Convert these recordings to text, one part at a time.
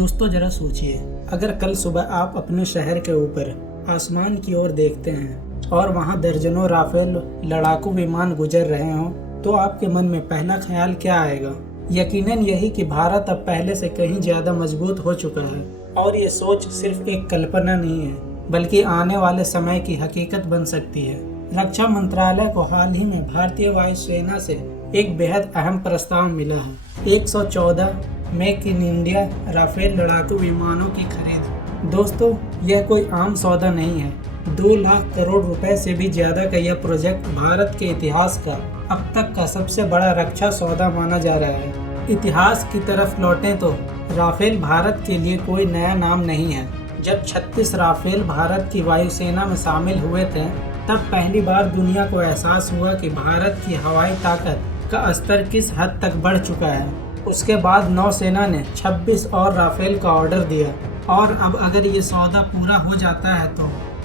दोस्तों जरा सोचिए, अगर कल सुबह आप अपने शहर के ऊपर आसमान की ओर देखते हैं और वहां दर्जनों राफेल लड़ाकू विमान गुजर रहे हों, तो आपके मन में पहला ख्याल क्या आएगा? यकीनन यही कि भारत अब पहले से कहीं ज्यादा मजबूत हो चुका है। और ये सोच सिर्फ एक कल्पना नहीं है, बल्कि आने वाले समय की हकीकत बन सकती है। रक्षा मंत्रालय को हाल ही में भारतीय वायुसेना से एक बेहद अहम प्रस्ताव मिला है। 114 मेक इन इंडिया राफेल लड़ाकू विमानों की खरीद। दोस्तों, यह कोई आम सौदा नहीं है। 2 लाख करोड़ रुपए से भी ज्यादा का यह प्रोजेक्ट भारत के इतिहास का अब तक का सबसे बड़ा रक्षा सौदा माना जा रहा है। इतिहास की तरफ लौटें तो राफेल भारत के लिए कोई नया नाम नहीं है। जब 36 राफेल भारत की वायुसेना में शामिल हुए थे, तब पहली बार दुनिया को एहसास हुआ कि भारत की हवाई ताकत का स्तर किस हद तक बढ़ चुका है। उसके बाद नौसेना ने 26 और राफेल का ऑर्डर दिया, और अब अगर ये सौदा पूरा हो जाता है तो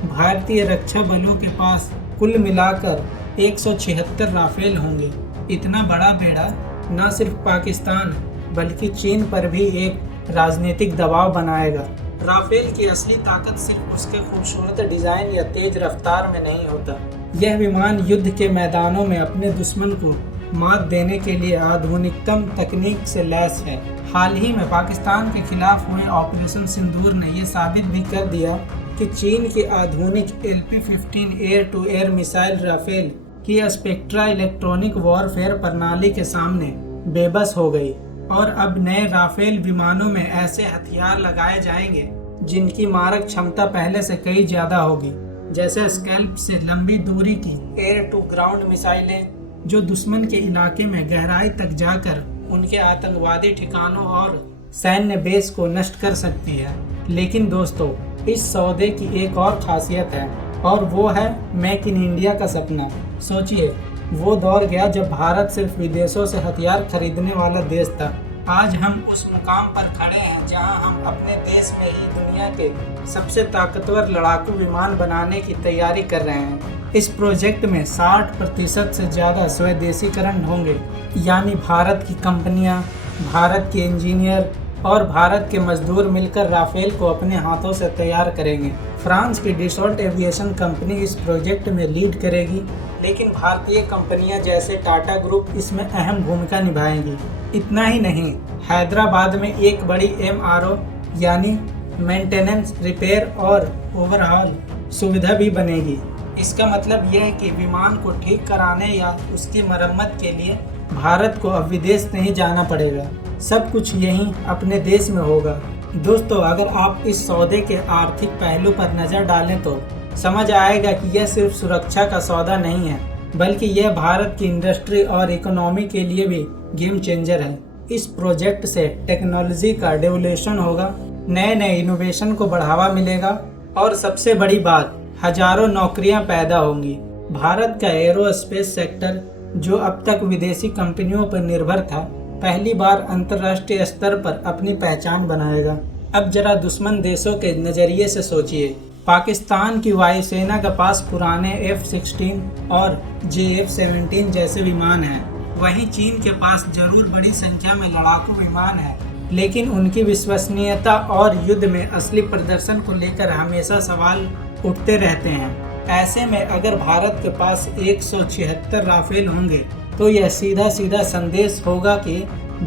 भारतीय रक्षा बलों के पास कुल मिलाकर 176 राफेल होंगे। इतना बड़ा बेड़ा न सिर्फ पाकिस्तान बल्कि चीन पर भी एक राजनीतिक दबाव बनाएगा। राफेल की असली ताकत सिर्फ उसके खूबसूरत डिजाइन या तेज रफ्तार में नहीं होता। यह विमान युद्ध के मैदानों में अपने दुश्मन को मात देने के लिए आधुनिकतम तकनीक से लैस है। हाल ही में पाकिस्तान के खिलाफ हुए ऑपरेशन सिंदूर ने यह साबित भी कर दिया कि चीन की आधुनिक LP-15 air to air missile Rafale की स्पेक्ट्रा इलेक्ट्रॉनिक वॉरफेयर प्रणाली के सामने बेबस हो गई। और अब नए राफेल विमानों में ऐसे हथियार लगाए जाएंगे जिनकी मारक क्षमता पहले से कई ज्यादा होगी, जैसे स्कैल्प से लंबी दूरी की एयर टू ग्राउंड मिसाइलें, जो दुश्मन के इलाके में गहराई तक जाकर उनके आतंकवादी ठिकानों और सैन्य बेस को नष्ट कर सकती है। लेकिन दोस्तों, इस सौदे की एक और खासियत है, और वो है मेक इन इंडिया का सपना। सोचिए, वो दौर गया जब भारत सिर्फ विदेशों से हथियार खरीदने वाला देश था। आज हम उस मुकाम पर खड़े हैं जहां हम अपने देश में ही दुनिया के सबसे ताकतवर लड़ाकू विमान बनाने की तैयारी कर रहे हैं। इस प्रोजेक्ट में 60% से ज़्यादा स्वदेशीकरण होंगे, यानी भारत की कंपनियां, भारत के इंजीनियर और भारत के मजदूर मिलकर राफेल को अपने हाथों से तैयार करेंगे। फ्रांस की डीसॉल्ट एविएशन कंपनी इस प्रोजेक्ट में लीड करेगी, लेकिन भारतीय कंपनियां जैसे टाटा ग्रुप इसमें अहम भूमिका निभाएंगी। इतना ही नहीं, हैदराबाद में एक बड़ी MRO यानी मेंटेनेंस, रिपेयर और ओवरहॉल सुविधा भी बनेगी। इसका मतलब यह है कि विमान को ठीक कराने या उसकी मरम्मत के लिए भारत को अब विदेश नहीं जाना पड़ेगा। सब कुछ यहीं अपने देश में होगा। दोस्तों, अगर आप इस सौदे के आर्थिक पहलू पर नज़र डालें तो समझ आएगा कि यह सिर्फ सुरक्षा का सौदा नहीं है, बल्कि यह भारत की इंडस्ट्री और इकोनॉमी के लिए भी गेम चेंजर है। इस प्रोजेक्ट से टेक्नोलॉजी का डेवोल्यूशन होगा, नए नए इनोवेशन को बढ़ावा मिलेगा, और सबसे बड़ी बात, हजारों नौकरियां पैदा होंगी। भारत का एरोस्पेस सेक्टर, जो अब तक विदेशी कंपनियों पर निर्भर था, पहली बार अंतर्राष्ट्रीय स्तर पर अपनी पहचान बनाएगा। अब जरा दुश्मन देशों के नज़रिए से सोचिए। पाकिस्तान की वायुसेना के पास पुराने F-16 और JF-17 जैसे विमान हैं। वहीं चीन के पास जरूर बड़ी संख्या में लड़ाकू विमान हैं, लेकिन उनकी विश्वसनीयता और युद्ध में असली प्रदर्शन को लेकर हमेशा सवाल उठते रहते हैं। ऐसे में अगर भारत के पास 176 राफेल होंगे, तो यह सीधा सीधा संदेश होगा कि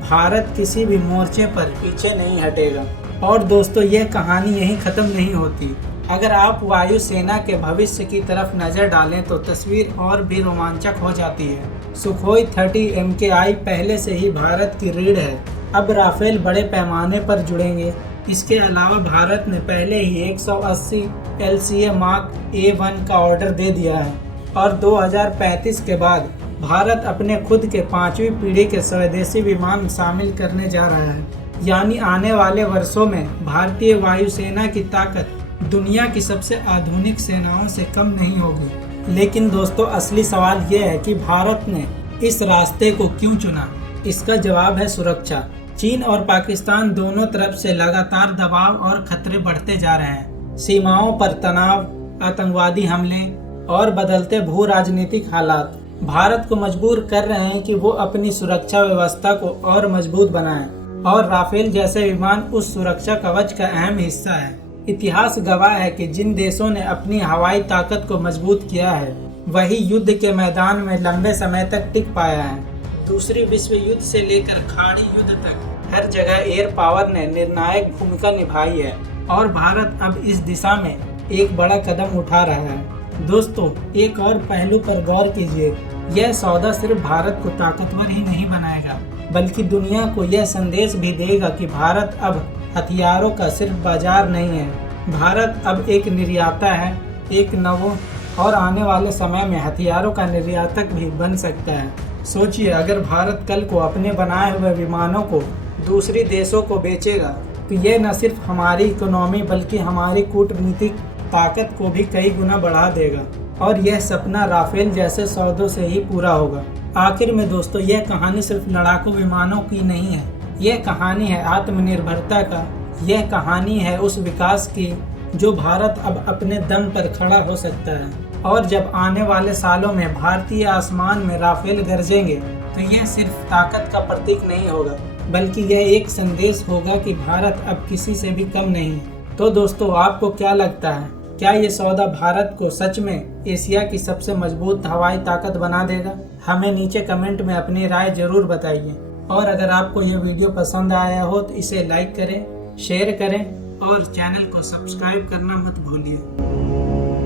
भारत किसी भी मोर्चे पर पीछे नहीं हटेगा। और दोस्तों, यह कहानी यहीं ख़त्म नहीं होती। अगर आप वायुसेना के भविष्य की तरफ नज़र डालें तो तस्वीर और भी रोमांचक हो जाती है। सुखोई 30 MKI पहले से ही भारत की रीढ़ है। अब राफेल बड़े पैमाने पर जुड़ेंगे। इसके अलावा भारत ने पहले ही 180 LCA मार्क A1 का ऑर्डर दे दिया है, और 2035 के बाद भारत अपने खुद के 5वीं पीढ़ी के स्वदेशी विमान शामिल करने जा रहा है। यानी आने वाले वर्षों में भारतीय वायुसेना की ताकत दुनिया की सबसे आधुनिक सेनाओं से कम नहीं होगी। लेकिन दोस्तों, असली सवाल यह है कि भारत ने इस रास्ते को क्यों चुना? इसका जवाब है सुरक्षा। चीन और पाकिस्तान दोनों तरफ से लगातार दबाव और खतरे बढ़ते जा रहे हैं। सीमाओं पर तनाव, आतंकवादी हमले और बदलते भू राजनीतिक हालात भारत को मजबूर कर रहे हैं कि वो अपनी सुरक्षा व्यवस्था को और मजबूत बनाएं। और राफेल जैसे विमान उस सुरक्षा कवच का अहम हिस्सा है। इतिहास गवाह है कि जिन देशों ने अपनी हवाई ताकत को मजबूत किया है वही युद्ध के मैदान में लंबे समय तक टिक पाया है। दूसरे विश्व युद्ध से लेकर खाड़ी युद्ध तक हर जगह एयर पावर ने निर्णायक भूमिका निभाई है और भारत अब इस दिशा में एक बड़ा कदम उठा रहा है। दोस्तों, एक और पहलू पर गौर कीजिए। यह सौदा सिर्फ भारत को ताकतवर ही नहीं बनाएगा बल्कि दुनिया को यह संदेश भी देगा कि भारत अब हथियारों का सिर्फ बाजार नहीं है, भारत अब एक निर्याता है, एक नव और आने वाले समय में हथियारों का निर्यातक भी बन सकता है। सोचिए, अगर भारत कल को अपने बनाए हुए विमानों को दूसरे देशों को बेचेगा तो यह न सिर्फ हमारी इकोनॉमी बल्कि हमारी कूटनीतिक ताकत को भी कई गुना बढ़ा देगा और यह सपना राफेल जैसे सौदों से ही पूरा होगा। आखिर में दोस्तों, यह कहानी सिर्फ लड़ाकू विमानों की नहीं है, यह कहानी है आत्मनिर्भरता का, यह कहानी है उस विकास की जो भारत अब अपने दम पर खड़ा हो सकता है। और जब आने वाले सालों में भारतीय आसमान में राफेल गरजेंगे तो यह सिर्फ ताकत का प्रतीक नहीं होगा बल्कि यह एक संदेश होगा कि भारत अब किसी से भी कम नहीं है। तो दोस्तों, आपको क्या लगता है, क्या ये सौदा भारत को सच में एशिया की सबसे मजबूत हवाई ताकत बना देगा? हमें नीचे कमेंट में अपनी राय जरूर बताइए। और अगर आपको ये वीडियो पसंद आया हो तो इसे लाइक करें, शेयर करें और चैनल को सब्सक्राइब करना मत भूलिए।